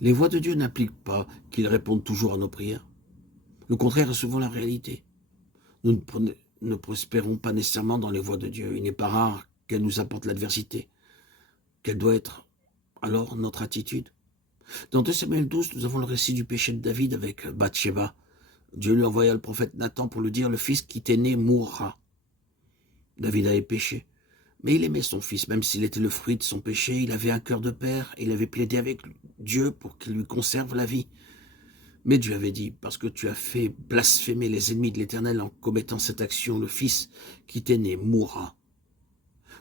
Les voix de Dieu n'impliquent pas qu'il réponde toujours à nos prières. Le contraire est souvent la réalité. Nous ne prospérons pas nécessairement dans les voies de Dieu. Il n'est pas rare qu'elle nous apporte l'adversité. Quelle doit être alors notre attitude? Dans 2 Samuel 12, nous avons le récit du péché de David avec Bathsheba. Dieu lui envoya le prophète Nathan pour lui dire « Le fils qui t'est né mourra ». David avait péché, mais il aimait son fils, même s'il était le fruit de son péché. Il avait un cœur de père et il avait plaidé avec Dieu pour qu'il lui conserve la vie. Mais Dieu avait dit, parce que tu as fait blasphémer les ennemis de l'Éternel en commettant cette action, le fils qui t'est né mourra.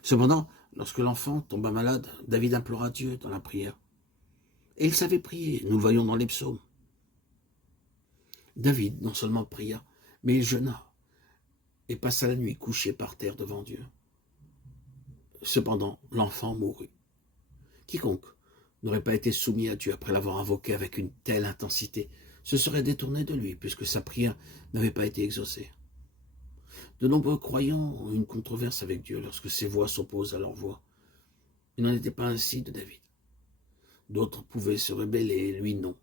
Cependant, lorsque l'enfant tomba malade, David implora Dieu dans la prière. Et il savait prier, nous le voyons dans les psaumes. David non seulement pria, mais il jeûna et passa la nuit couché par terre devant Dieu. Cependant, l'enfant mourut. Quiconque n'aurait pas été soumis à Dieu après l'avoir invoqué avec une telle intensité se serait détourné de lui, puisque sa prière n'avait pas été exaucée. De nombreux croyants ont une controverse avec Dieu lorsque ses voix s'opposent à leur voix. Il n'en était pas ainsi de David. D'autres pouvaient se rebeller, lui non.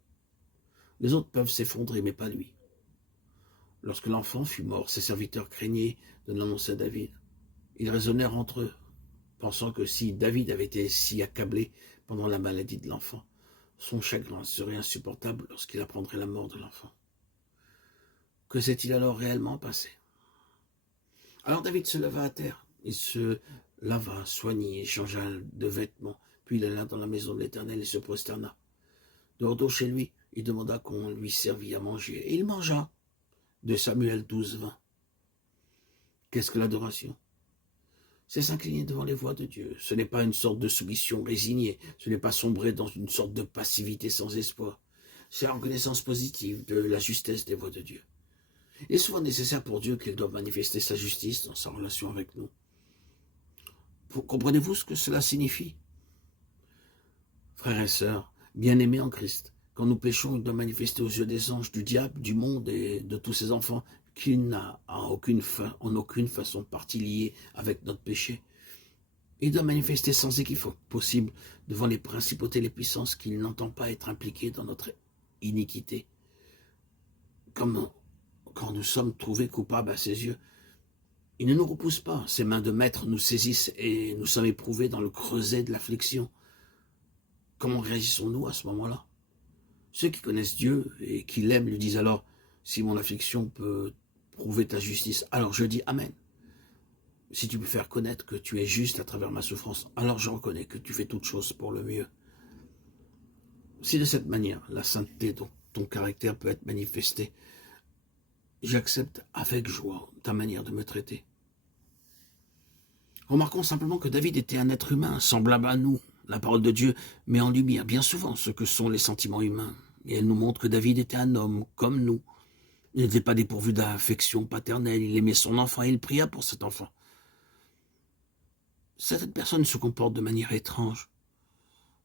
Les autres peuvent s'effondrer, mais pas lui. Lorsque l'enfant fut mort, ses serviteurs craignaient de l'annoncer à David. Ils raisonnèrent entre eux, pensant que si David avait été si accablé pendant la maladie de l'enfant, son chagrin serait insupportable lorsqu'il apprendrait la mort de l'enfant. Que s'est-il alors réellement passé? Alors David se leva à terre, il se lava, soignit, changea de vêtements, puis il alla dans la maison de l'Éternel et se prosterna. De retour chez lui, il demanda qu'on lui servît à manger, et il mangea. De Samuel 12, 20. Qu'est-ce que l'adoration? C'est s'incliner devant les voies de Dieu. Ce n'est pas une sorte de soumission résignée, ce n'est pas sombrer dans une sorte de passivité sans espoir. C'est la reconnaissance positive de la justesse des voies de Dieu. Il est souvent nécessaire pour Dieu qu'il doive manifester sa justice dans sa relation avec nous. Comprenez-vous ce que cela signifie? Frères et sœurs, bien-aimés en Christ, quand nous péchons, il doit manifester aux yeux des anges, du diable, du monde et de tous ses enfants qu'il n'a en aucune façon partie liée avec notre péché. Il doit manifester sans équivoque possible devant les principautés et les puissances qu'il n'entend pas être impliqués dans notre iniquité. Comme quand nous sommes trouvés coupables à ses yeux, il ne nous repousse pas, ses mains de maître nous saisissent et nous sommes éprouvés dans le creuset de l'affliction. Comment réagissons-nous à ce moment-là? Ceux qui connaissent Dieu et qui l'aiment lui disent alors, si mon affliction peut prouver ta justice, alors je dis Amen. Si tu peux faire connaître que tu es juste à travers ma souffrance, alors je reconnais que tu fais toutes choses pour le mieux. Si de cette manière, la sainteté dont ton caractère peut être manifestée, j'accepte avec joie ta manière de me traiter. Remarquons simplement que David était un être humain, semblable à nous. La parole de Dieu met en lumière bien souvent ce que sont les sentiments humains. Et elle nous montre que David était un homme comme nous. Il n'était pas dépourvu d'affection paternelle, il aimait son enfant et il pria pour cet enfant. Certaines personnes se comportent de manière étrange.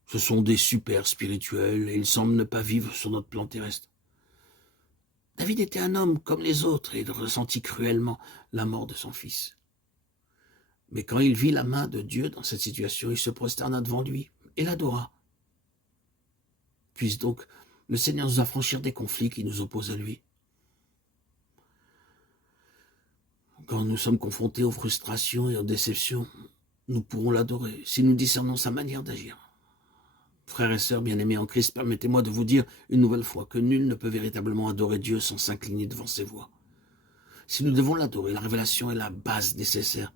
Ce sont des super spirituels et ils semblent ne pas vivre sur notre plan terrestre. David était un homme comme les autres et il ressentit cruellement la mort de son fils. Mais quand il vit la main de Dieu dans cette situation, il se prosterna devant lui et l'adora. Puisse donc le Seigneur nous affranchir des conflits qui nous opposent à lui. Quand nous sommes confrontés aux frustrations et aux déceptions, nous pourrons l'adorer si nous discernons sa manière d'agir. Frères et sœurs bien-aimés en Christ, permettez-moi de vous dire une nouvelle fois que nul ne peut véritablement adorer Dieu sans s'incliner devant ses voies. Si nous devons l'adorer, la révélation est la base nécessaire.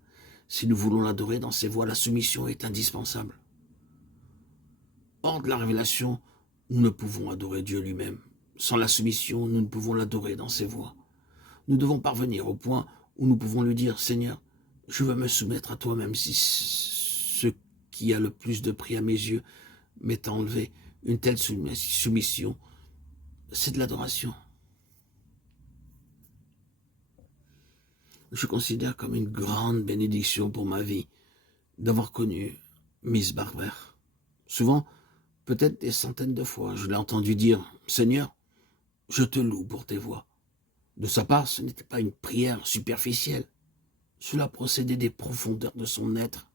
Si nous voulons l'adorer dans ses voies, la soumission est indispensable. Hors de la révélation, nous ne pouvons adorer Dieu lui-même. Sans la soumission, nous ne pouvons l'adorer dans ses voies. Nous devons parvenir au point où nous pouvons lui dire « Seigneur, je veux me soumettre à toi, même si ce qui a le plus de prix à mes yeux m'est enlevé. » Une telle soumission, c'est de l'adoration. Je considère comme une grande bénédiction pour ma vie d'avoir connu Miss Barber. Souvent, peut-être des centaines de fois, je l'ai entendu dire « Seigneur, je te loue pour tes voies. » De sa part, ce n'était pas une prière superficielle. Cela procédait des profondeurs de son être.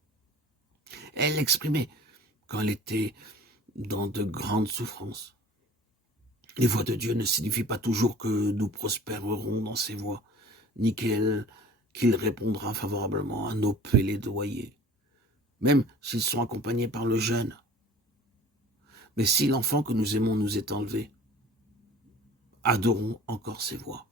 Elle l'exprimait quand elle était dans de grandes souffrances. Les voies de Dieu ne signifient pas toujours que nous prospérerons dans ses voies, ni qu'il répondra favorablement à nos plaidoyers, même s'ils sont accompagnés par le jeûne. Mais si l'enfant que nous aimons nous est enlevé, adorons encore ses voies.